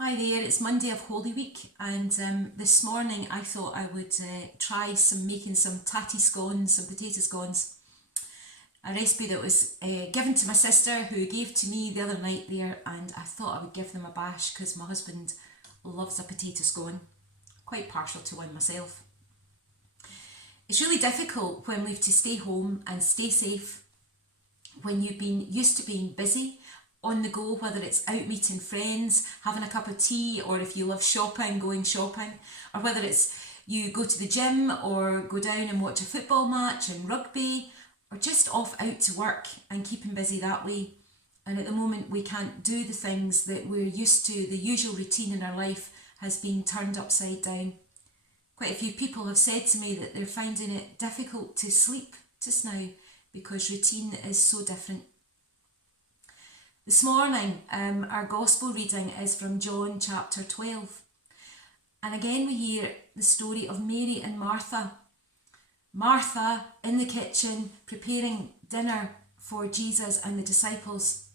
Hi there, it's Monday of Holy Week, and this morning I thought I would try making some tatty scones, some potato scones. A recipe that was given to my sister, who gave to me the other night there, and I thought I would give them a bash because my husband loves a potato scone. Quite partial to one myself. It's really difficult when we've to stay home and stay safe when you've been used to being busy on the go, whether it's out meeting friends, having a cup of tea, or if you love shopping, going shopping, or whether it's you go to the gym or go down and watch a football match and rugby, or just off out to work and keeping busy that way. And at the moment, we can't do the things that we're used to. The usual routine in our life has been turned upside down. Quite a few people have said to me that they're finding it difficult to sleep just now because routine is so different. This morning, our Gospel reading is from John chapter 12. And again we hear the story of Mary and Martha. Martha in the kitchen preparing dinner for Jesus and the disciples.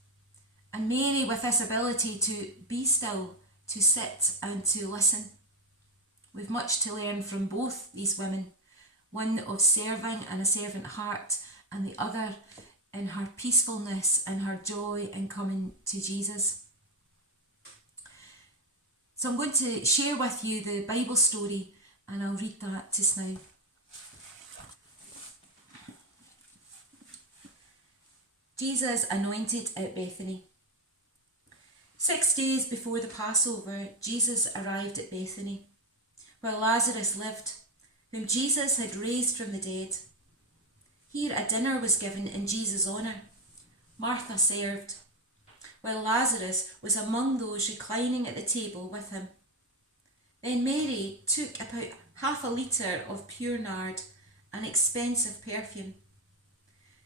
And Mary with this ability to be still, to sit and to listen. We've much to learn from both these women. One of serving and a servant heart, and the other in her peacefulness and her joy in coming to Jesus. So I'm going to share with you the Bible story, and I'll read that just now. Jesus anointed at Bethany. 6 days before the Passover, Jesus arrived at Bethany, where Lazarus lived, whom Jesus had raised from the dead. Here a dinner was given in Jesus' honour. Martha served, while Lazarus was among those reclining at the table with him. Then Mary took about half a litre of pure nard, an expensive perfume.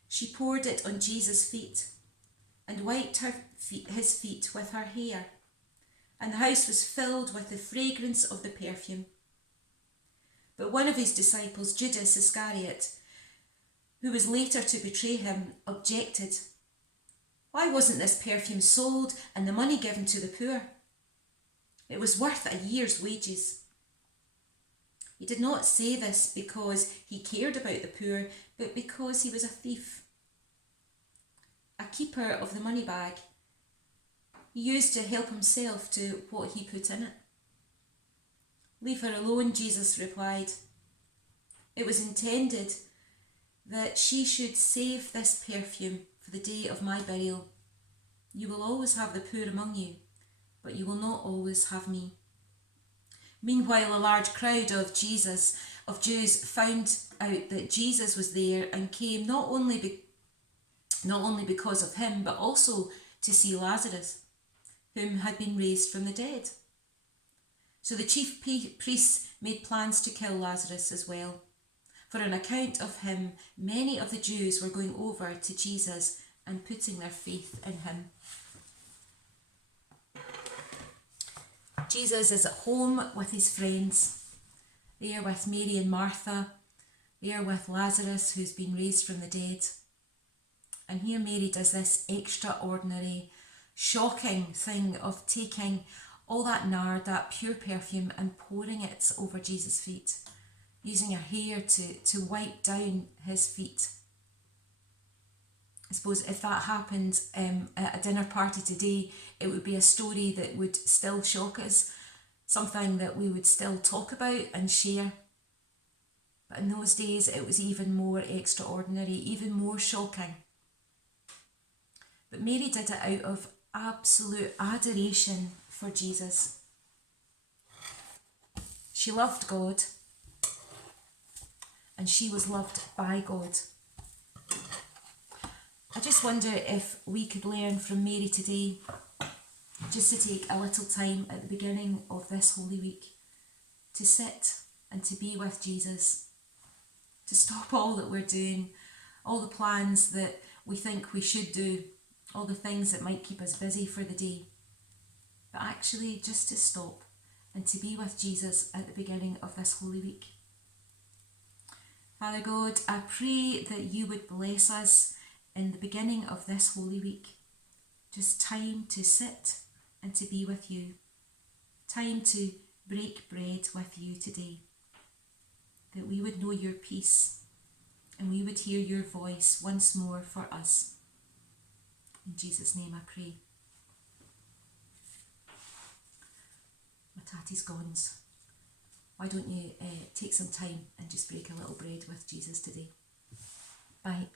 She poured it on Jesus' feet and wiped his feet with her hair, and the house was filled with the fragrance of the perfume. But one of his disciples, Judas Iscariot, who was later to betray him, objected. Why wasn't this perfume sold and the money given to the poor? It was worth a year's wages. He did not say this because he cared about the poor, but because he was a thief, a keeper of the money bag. He used to help himself to what he put in it. Leave her alone, Jesus replied. It was intended that she should save this perfume for the day of my burial. You will always have the poor among you, but you will not always have me. Meanwhile, a large crowd of Jews found out that Jesus was there and came not only because of him, but also to see Lazarus, whom had been raised from the dead. So the chief priests made plans to kill Lazarus as well. For on account of him, many of the Jews were going over to Jesus and putting their faith in him. Jesus is at home with his friends, there with Mary and Martha, there with Lazarus who's been raised from the dead. And here Mary does this extraordinary, shocking thing of taking all that nard, that pure perfume, and pouring it over Jesus' feet, using her hair to wipe down his feet. I suppose if that happened at a dinner party today, it would be a story that would still shock us, something that we would still talk about and share. But in those days, it was even more extraordinary, even more shocking. But Mary did it out of absolute adoration for Jesus. She loved God, and she was loved by God. I just wonder if we could learn from Mary today, just to take a little time at the beginning of this Holy Week, to sit and to be with Jesus, to stop all that we're doing, all the plans that we think we should do, all the things that might keep us busy for the day, but actually just to stop and to be with Jesus at the beginning of this Holy Week. Father God, I pray that you would bless us in the beginning of this Holy Week, just time to sit and to be with you. time to break bread with you today, that we would know your peace and we would hear your voice once more for us. In Jesus' name I pray. My tatty's gone. Why don't you take some time and just break a little bread with Jesus today? Bye.